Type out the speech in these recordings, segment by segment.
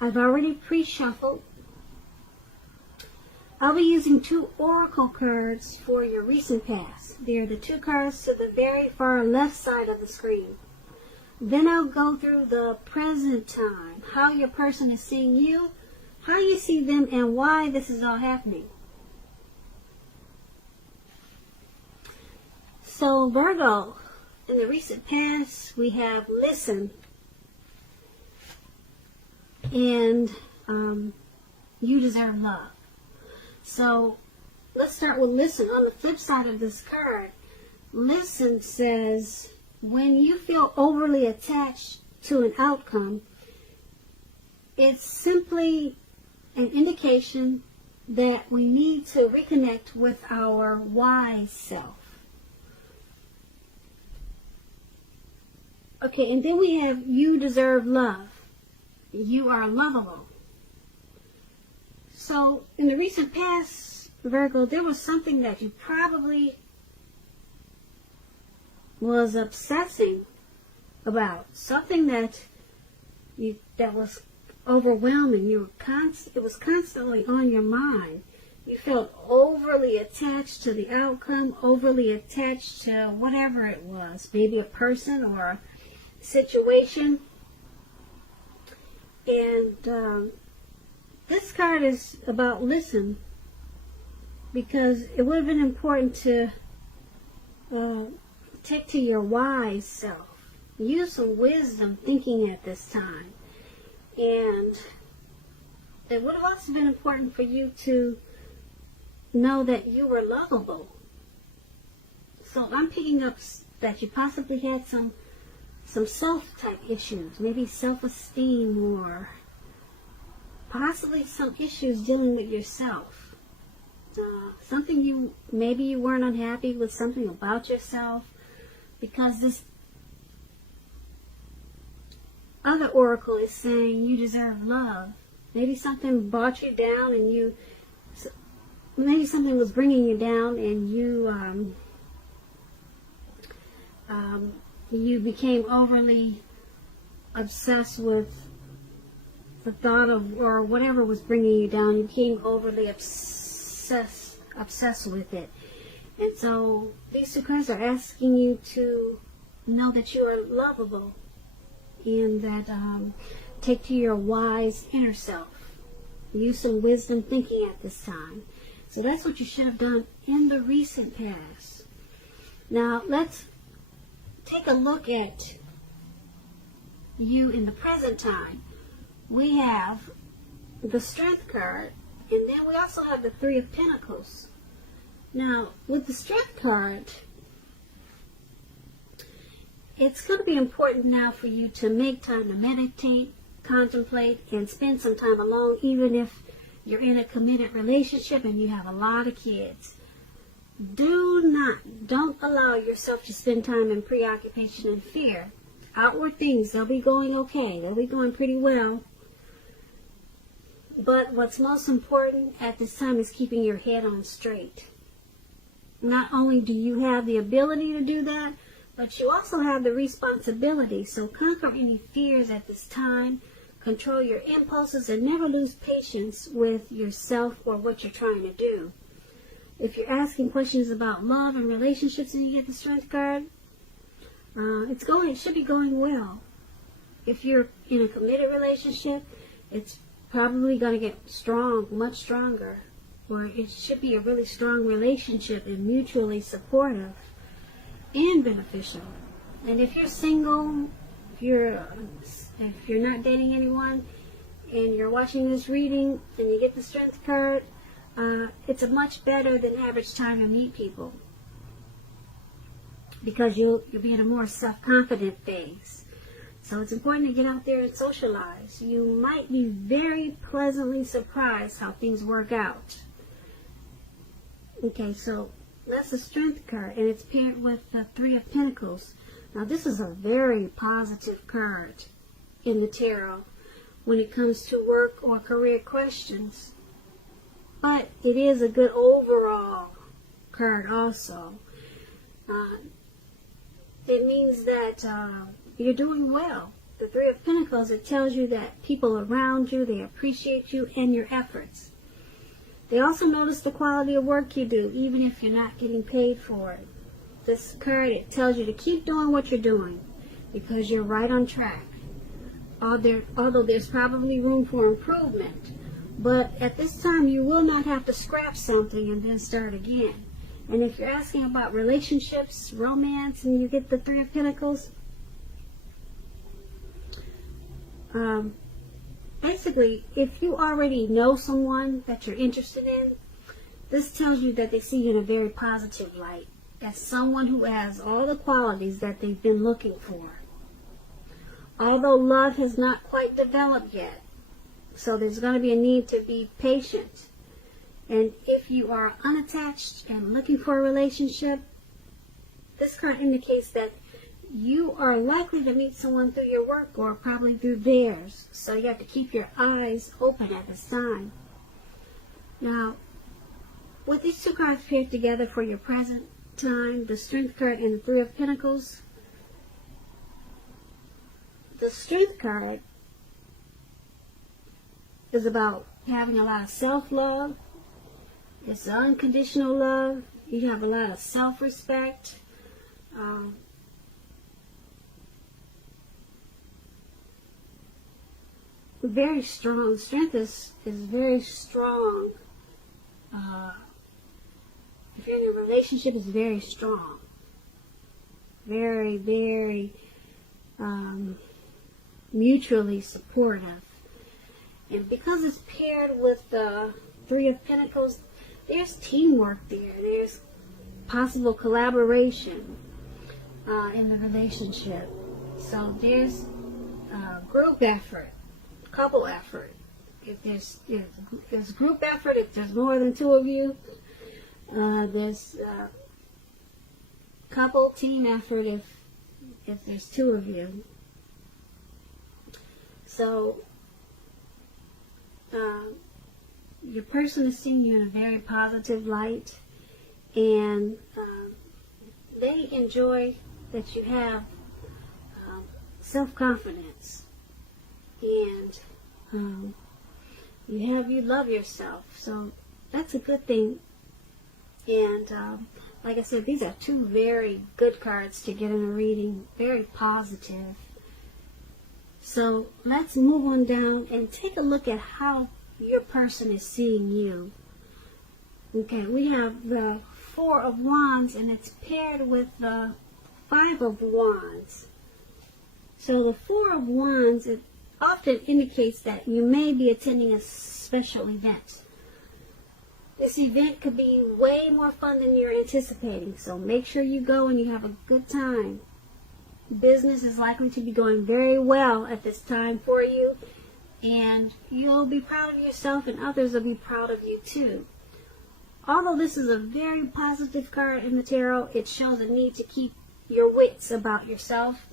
I've already pre-shuffled. I'll be using 2 oracle cards for your recent past. They're the 2 cards to the very far left side of the screen. Then I'll go through the present time, how your person is seeing you, how you see them, and why this is all happening. So Virgo, in the recent past, we have listen, and you deserve love. So let's start with listen. On the flip side of this card, listen says when you feel overly attached to an outcome, it's simply an indication that we need to reconnect with our wise self. Okay, and then we have you deserve love. You are lovable. So, in the recent past, Virgo, there was something that you probably was obsessing about. Something that was overwhelming. It was constantly on your mind. You felt overly attached to the outcome, overly attached to whatever it was. Maybe a person or a situation. And this card is about listen, because it would have been important to take to your wise self. Use some wisdom thinking at this time. And it would have also been important for you to know that you were lovable. So I'm picking up that you possibly had some self-type issues, maybe self-esteem, or possibly some issues dealing with yourself. Maybe you weren't unhappy with something about yourself, because this other oracle is saying you deserve love. Maybe something brought you down, and maybe something was bringing you down, and you became overly obsessed with the thought of, or whatever was bringing you down. You became overly obsessed with it. And so these 2 cards are asking you to know that you are lovable, and that take to your wise inner self. Use some wisdom thinking at this time. So that's what you should have done in the recent past. Now let's take a look at you in the present time. We have the Strength card, and then we also have the 3 of Pentacles. Now, with the Strength card, it's going to be important now for you to make time to meditate, contemplate, and spend some time alone, even if you're in a committed relationship and you have a lot of kids. Don't allow yourself to spend time in preoccupation and fear. Outward things, they'll be going okay. They'll be going pretty well. But what's most important at this time is keeping your head on straight. Not only do you have the ability to do that, but you also have the responsibility. So conquer any fears at this time. Control your impulses and never lose patience with yourself or what you're trying to do. If you're asking questions about love and relationships and you get the Strength card, it should be going well. If you're in a committed relationship, it's probably going to get strong, much stronger. Or it should be a really strong relationship and mutually supportive and beneficial. And if you're single, if you're not dating anyone, and you're watching this reading and you get the Strength card, it's a much better than average time to meet people, because you'll be in a more self-confident phase. So it's important to get out there and socialize. You might be very pleasantly surprised how things work out. Okay, so that's the Strength card, and it's paired with the 3 of Pentacles. Now this is a very positive card in the tarot when it comes to work or career questions. But it is a good overall card also. It means that you're doing well. the Three of Pentacles, it tells you that people around you, they appreciate you and your efforts. They also notice the quality of work you do, even if you're not getting paid for it. This card, it tells you to keep doing what you're doing because you're right on track. Although there's probably room for improvement. But at this time, you will not have to scrap something and then start again. And if you're asking about relationships, romance, and you get the Three of Pentacles, basically, if you already know someone that you're interested in, this tells you that they see you in a very positive light, as someone who has all the qualities that they've been looking for. Although love has not quite developed yet, so there's going to be a need to be patient. And if you are unattached and looking for a relationship, this card indicates that you are likely to meet someone through your work or probably through theirs. So you have to keep your eyes open at this time. Now, with these two cards paired together for your present time, the Strength card and the Three of Pentacles, the Strength card is about having a lot of self-love. It's unconditional love. You have a lot of self-respect. Very strong. Strength is very strong. If you're in a relationship, it's very strong. Very, very mutually supportive. And because it's paired with the Three of Pentacles, there's teamwork there. There's possible collaboration in the relationship. So there's group effort, couple effort. If there's group effort, if there's more than two of you, there's couple team effort if there's two of you. So your person is seeing you in a very positive light, and they enjoy that you have self-confidence, and you love yourself. So that's a good thing. And like I said, these are two very good cards to get in a reading. Very positive. So let's move on down and take a look at how your person is seeing you. Okay, we have the Four of Wands, and it's paired with the Five of Wands. So the Four of Wands, it often indicates that you may be attending a special event. This event could be way more fun than you're anticipating, so make sure you go and you have a good time. Business is likely to be going very well at this time for you, and you'll be proud of yourself and others will be proud of you too. Although this is a very positive card in the tarot, it shows a need to keep your wits about yourself.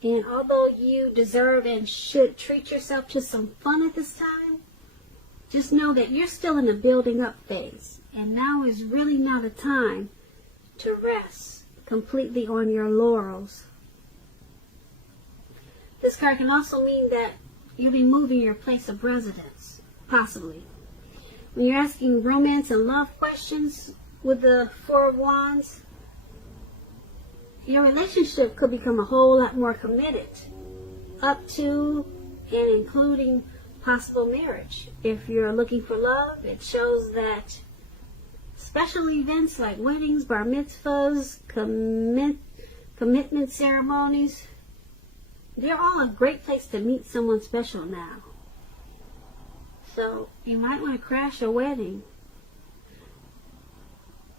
And although you deserve and should treat yourself to some fun at this time, just know that you're still in the building up phase, and now is really not a time to rest completely on your laurels. This card can also mean that you'll be moving your place of residence, possibly. When you're asking romance and love questions with the Four of Wands, your relationship could become a whole lot more committed, up to and including possible marriage. If you're looking for love, it shows that special events like weddings, bar mitzvahs, commitment ceremonies, they're all a great place to meet someone special now. So you might want to crash a wedding.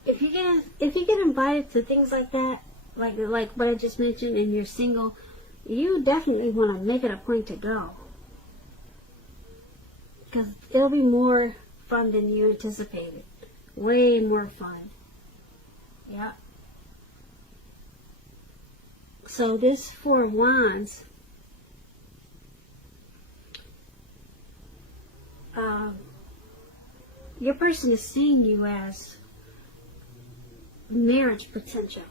If you get invited to things like that, like what I just mentioned, and you're single, you definitely want to make it a point to go, because it'll be more fun than you anticipated. Way more fun. Yeah. So this Four of Wands, your person is seeing you as marriage potential.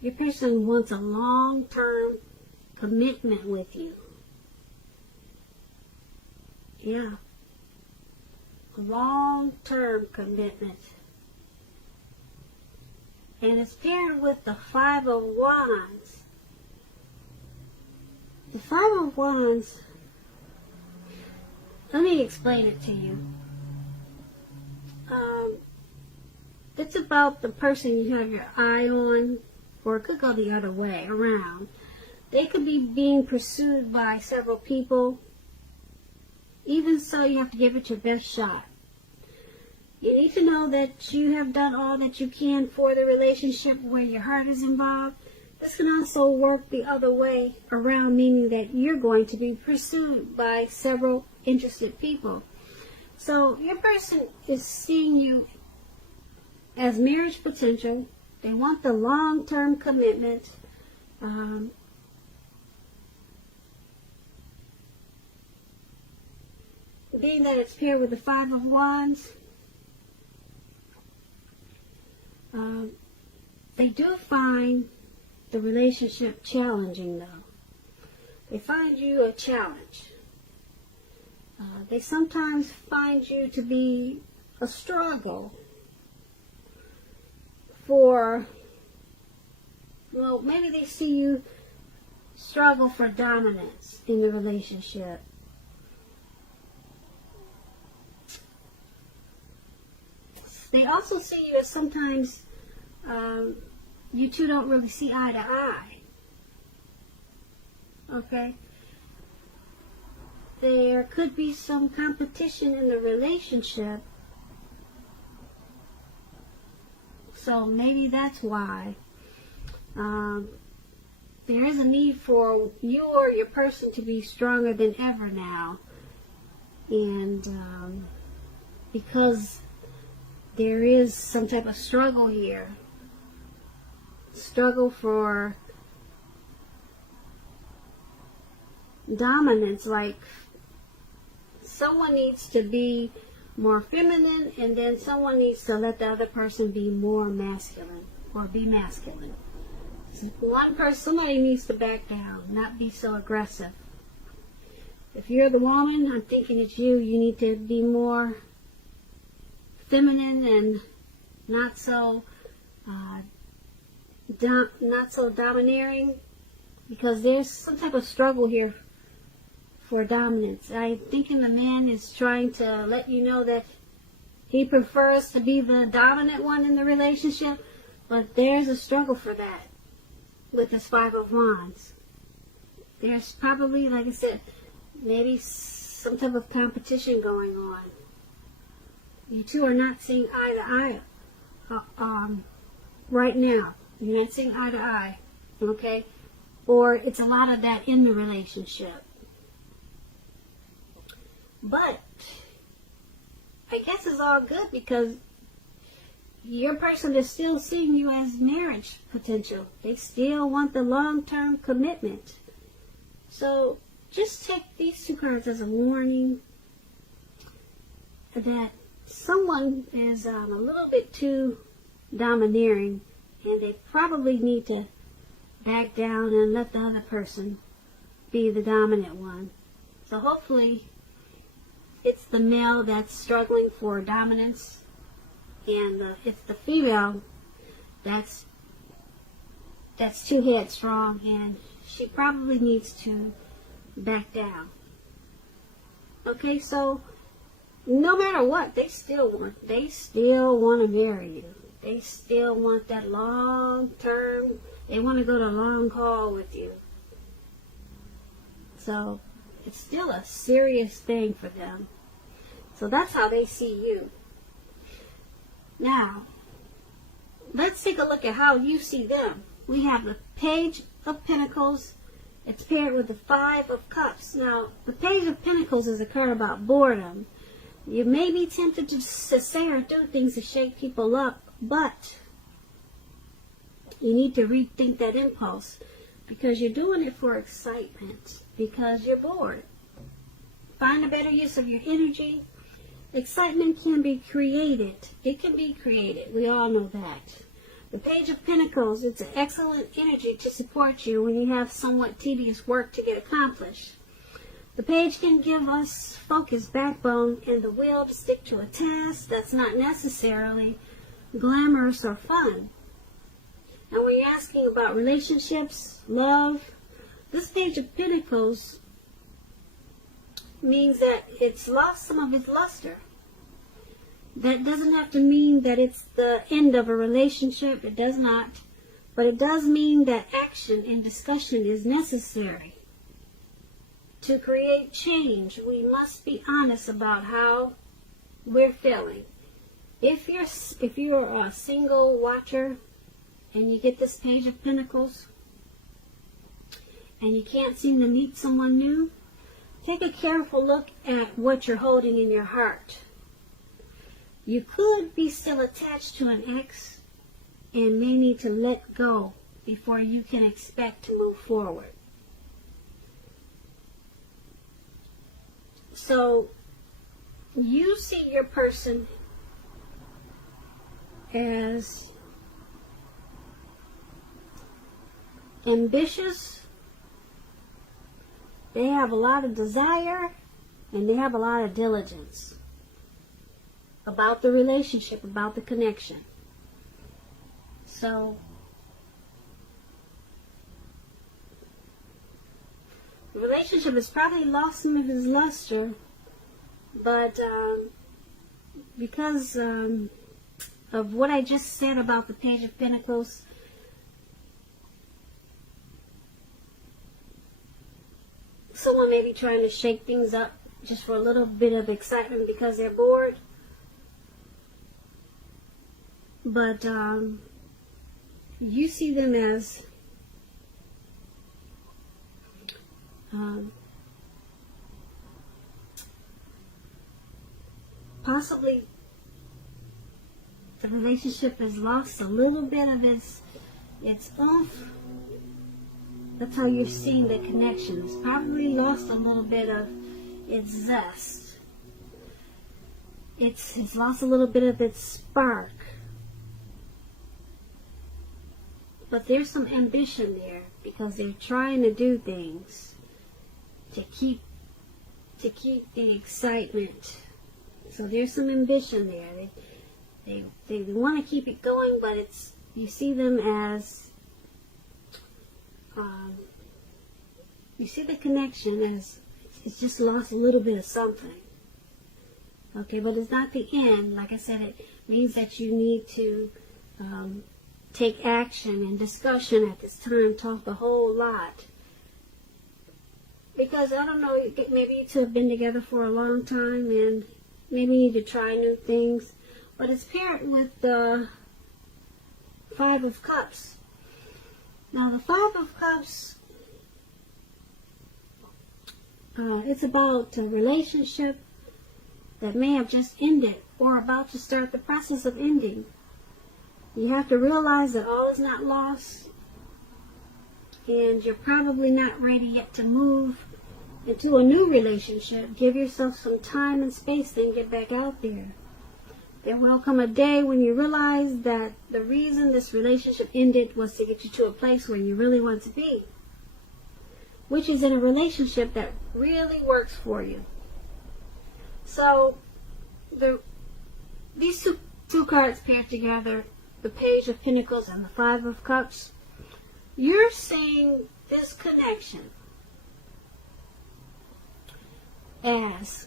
Your person wants a long-term commitment with you. Yeah. Long-term commitment. And it's paired with the Five of Wands. The Five of Wands, let me explain it to you. It's about the person you have your eye on, or it could go the other way around. They could be being pursued by several people. Even so, you have to give it your best shot. You need to know that you have done all that you can for the relationship where your heart is involved. This can also work the other way around, meaning that you're going to be pursued by several interested people. So your person is seeing you as marriage potential. They want the long-term commitment. Being that it's paired with the Five of Wands, they do find the relationship challenging, though. They find you a challenge. They sometimes find you to be a struggle for, well, maybe they see you struggle for dominance in the relationship. They also see you as sometimes you two don't really see eye to eye. Okay? There could be some competition in the relationship. So maybe that's why. There is a need for you or your person to be stronger than ever now. And because there is some type of struggle here. Struggle for dominance, like someone needs to be more feminine and then someone needs to let the other person be more masculine or be masculine. One person, somebody needs to back down, not be so aggressive. If you're the woman, I'm thinking it's you. You need to be more feminine and not so domineering, because there's some type of struggle here for dominance. I'm thinking the man is trying to let you know that he prefers to be the dominant one in the relationship, but there's a struggle for that with this Five of Wands. There's probably, like I said, maybe some type of competition going on. You two are not seeing eye to eye right now. You're not seeing eye to eye, okay? Or it's a lot of that in the relationship. But I guess it's all good because your person is still seeing you as marriage potential. They still want the long-term commitment. So just take these two cards as a warning that someone is a little bit too domineering, and they probably need to back down and let the other person be the dominant one. So hopefully it's the male that's struggling for dominance, and it's the female that's too headstrong, and she probably needs to back down. Okay, so no matter what, they still want to marry you. They still want that long term. They want to go the long haul with you. So it's still a serious thing for them. So that's how they see you. Now, let's take a look at how you see them. We have the Page of Pentacles. It's paired with the Five of Cups. Now, the Page of Pentacles is a card about boredom. You may be tempted to say or do things to shake people up, but you need to rethink that impulse, because you're doing it for excitement, because you're bored. Find a better use of your energy. Excitement can be created. It can be created. We all know that. The Page of Pentacles, it's an excellent energy to support you when you have somewhat tedious work to get accomplished. The page can give us focus, backbone, and the will to stick to a task that's not necessarily glamorous or fun. And when you're asking about relationships, love, this Page of Pentacles means that it's lost some of its luster. That doesn't have to mean that it's the end of a relationship. It does not. But it does mean that action and discussion is necessary. To create change, we must be honest about how we're feeling. If you're a single watcher and you get this Page of Pentacles and you can't seem to meet someone new, take a careful look at what you're holding in your heart. You could be still attached to an ex and may need to let go before you can expect to move forward. So, you see your person as ambitious. They have a lot of desire and they have a lot of diligence about the relationship, about the connection. So, the relationship has probably lost some of its luster, but because of what I just said about the Page of Pentacles, someone may be trying to shake things up just for a little bit of excitement because they're bored. But you see them as possibly the relationship has lost a little bit of its oomph. That's how you're seeing the connection. It's probably lost a little bit of its zest. It's lost a little bit of its spark. But there's some ambition there because they're trying to do things to keep the excitement. So there's some ambition there. They want to keep it going, but you see them as you see the connection as it's just lost a little bit of something. Okay, but it's not the end. Like I said, it means that you need to take action and discussion at this time, talk a whole lot. Because, I don't know, maybe you two have been together for a long time and maybe you need to try new things. But it's paired with the Five of Cups. Now, the Five of Cups, it's about a relationship that may have just ended or about to start the process of ending. You have to realize that all is not lost, and you're probably not ready yet to move into a new relationship. Give yourself some time and space, then get back out there. There will come a day when you realize that the reason this relationship ended was to get you to a place where you really want to be, which is in a relationship that really works for you. So, these two cards paired together, the Page of Pentacles and the Five of Cups, you're seeing this connection as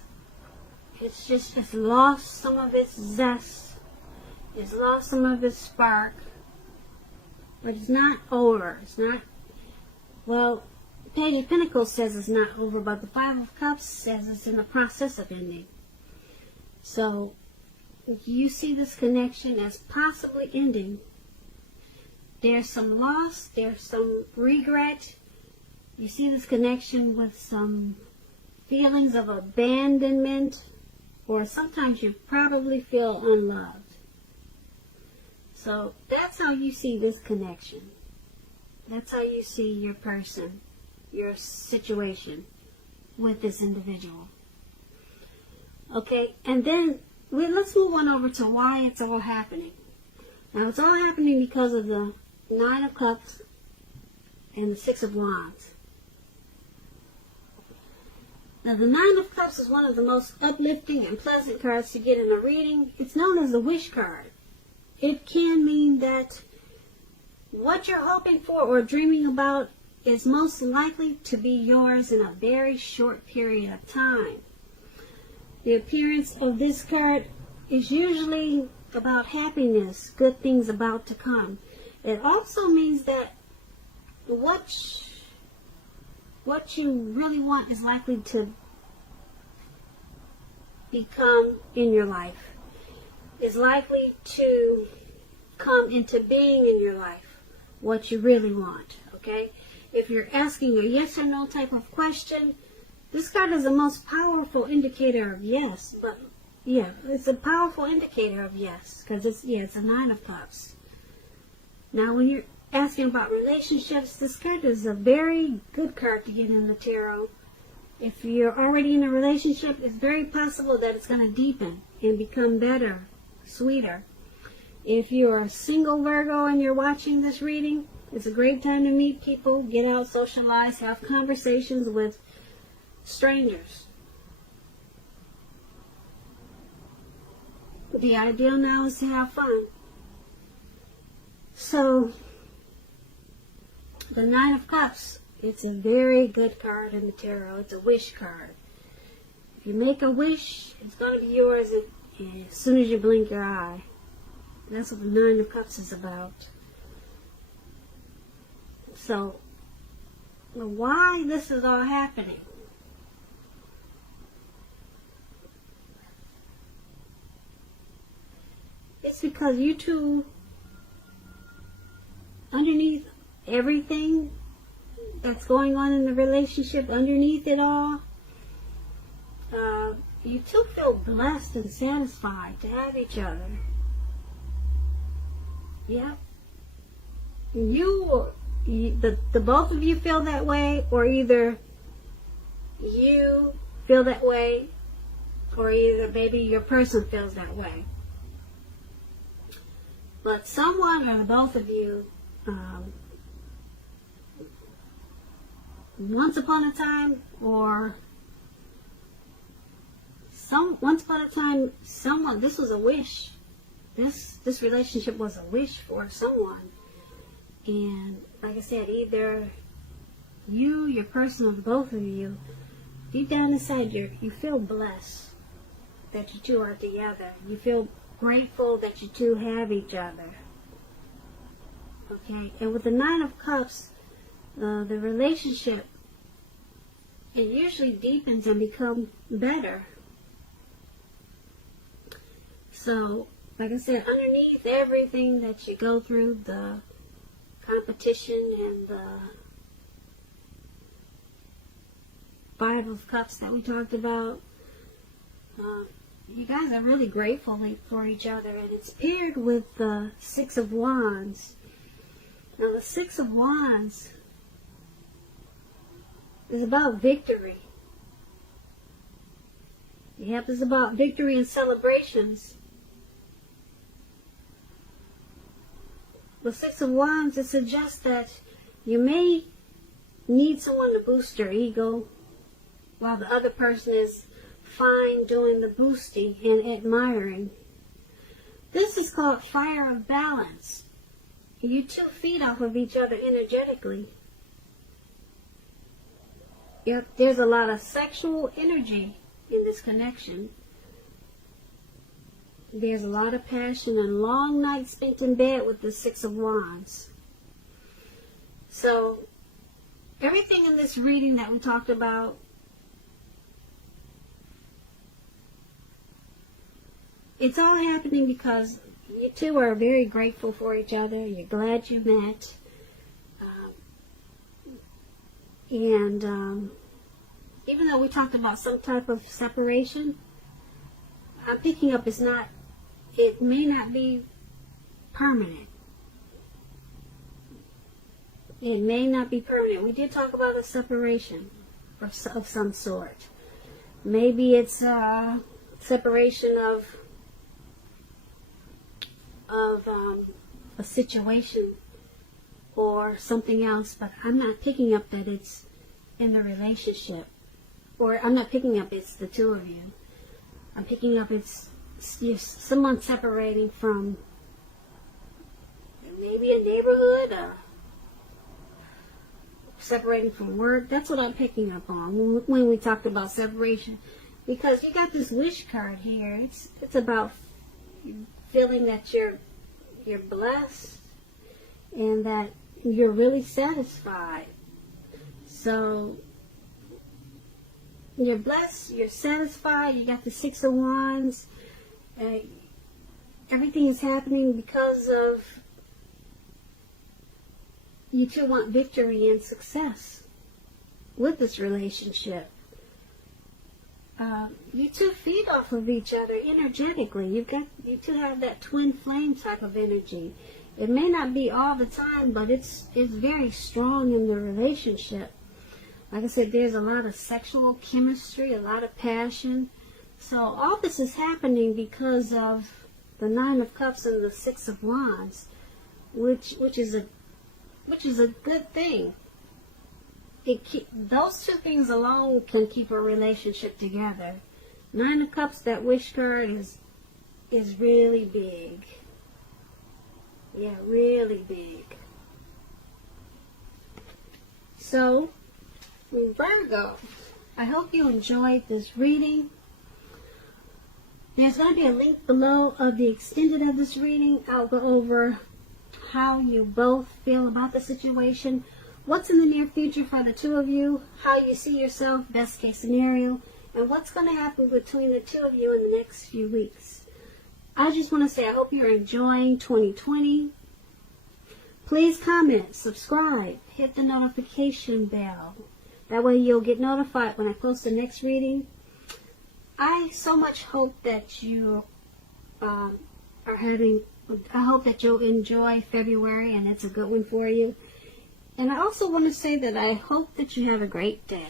it's lost some of its zest, it's lost some of its spark, but it's not over. It's not, well, the Page of Pentacles says it's not over, but the Five of Cups says it's in the process of ending. So, you see this connection as possibly ending. There's some loss, there's some regret. You see this connection with some feelings of abandonment, or sometimes you probably feel unloved. So that's how you see this connection. That's how you see your person, your situation with this individual. Okay, and then let's move on over to why it's all happening. Now it's all happening because of the Nine of Cups and the Six of Wands. Now the Nine of Cups is one of the most uplifting and pleasant cards to get in a reading. It's known as the wish card. It can mean that what you're hoping for or dreaming about is most likely to be yours in a very short period of time. The appearance of this card is usually about happiness, good things about to come. It also means that what you really want is likely to become in your life, is likely to come into being in your life, what you really want, okay? If you're asking a yes or no type of question, this card is the most powerful indicator of yes, but yeah, it's a powerful indicator of yes, because it's a Nine of Cups. Now when you're asking about relationships, this card is a very good card to get in the tarot. If you're already in a relationship, it's very possible that it's going to deepen and become better, sweeter. If you're a single Virgo and you're watching this reading, it's a great time to meet people, get out, socialize, have conversations with strangers. The ideal now is to have fun. So, the Nine of Cups, it's a very good card in the tarot. It's a wish card. If you make a wish, it's going to be yours as soon as you blink your eye. That's what the Nine of Cups is about. So, why this is all happening? It's because you two, underneath everything that's going on in the relationship, underneath it all, you two feel blessed and satisfied to have each other. Yeah. The both of you feel that way, or either you feel that way, or either maybe your person feels that way. But someone or the both of you, once upon a time, someone, this was a wish. This relationship was a wish for someone. And like I said, either you, your person, or both of you, deep down inside you feel blessed that you two are together. You feel grateful that you two have each other. Okay, and with the Nine of Cups, the relationship, it usually deepens and becomes better. So, like I said, underneath everything that you go through, the competition and the Five of Cups that we talked about, you guys are really grateful for each other, and it's paired with the Six of Wands. Now the Six of Wands is about victory. Yep, it's about victory and celebrations. The Six of Wands, it suggests that you may need someone to boost your ego while the other person is fine doing the boosting and admiring. This is called fire of balance. You two feed off of each other energetically. Yep, there's a lot of sexual energy in this connection. There's a lot of passion and long nights spent in bed with the Six of Wands. So, everything in this reading that we talked about, it's all happening because you two are very grateful for each other. You're glad you met. Even though we talked about some type of separation, I'm picking up it may not be permanent. It may not be permanent. We did talk about a separation of some sort. Maybe it's a separation of a situation or something else, but I'm not picking up that it's in the relationship. Or I'm not picking up it's the two of you. I'm picking up it's someone separating from maybe a neighborhood, or separating from work. That's what I'm picking up on when we talked about separation. Because you got this wish card here. It's about feeling that you're blessed and that you're really satisfied. So you're blessed, you're satisfied, you got the Six of Wands. Everything is happening because of you two want victory and success with this relationship. You two feed off of each other energetically. You two have that twin flame type of energy. It may not be all the time, but it's very strong in the relationship. Like I said, there's a lot of sexual chemistry, a lot of passion. So all this is happening because of the Nine of Cups and the Six of Wands, which is a good thing. Those two things alone can keep a relationship together. Nine of Cups, that wish card is really big. Yeah, really big. So, Virgo, I hope you enjoyed this reading. There's going to be a link below of the extended of this reading. I'll go over how you both feel about the situation, what's in the near future for the two of you, how you see yourself, best case scenario, and what's going to happen between the two of you in the next few weeks. I just want to say I hope you're enjoying 2020. Please comment, subscribe, hit the notification bell. That way you'll get notified when I post the next reading. I so much hope that you I hope that you'll enjoy February and it's a good one for you. And I also want to say that I hope that you have a great day.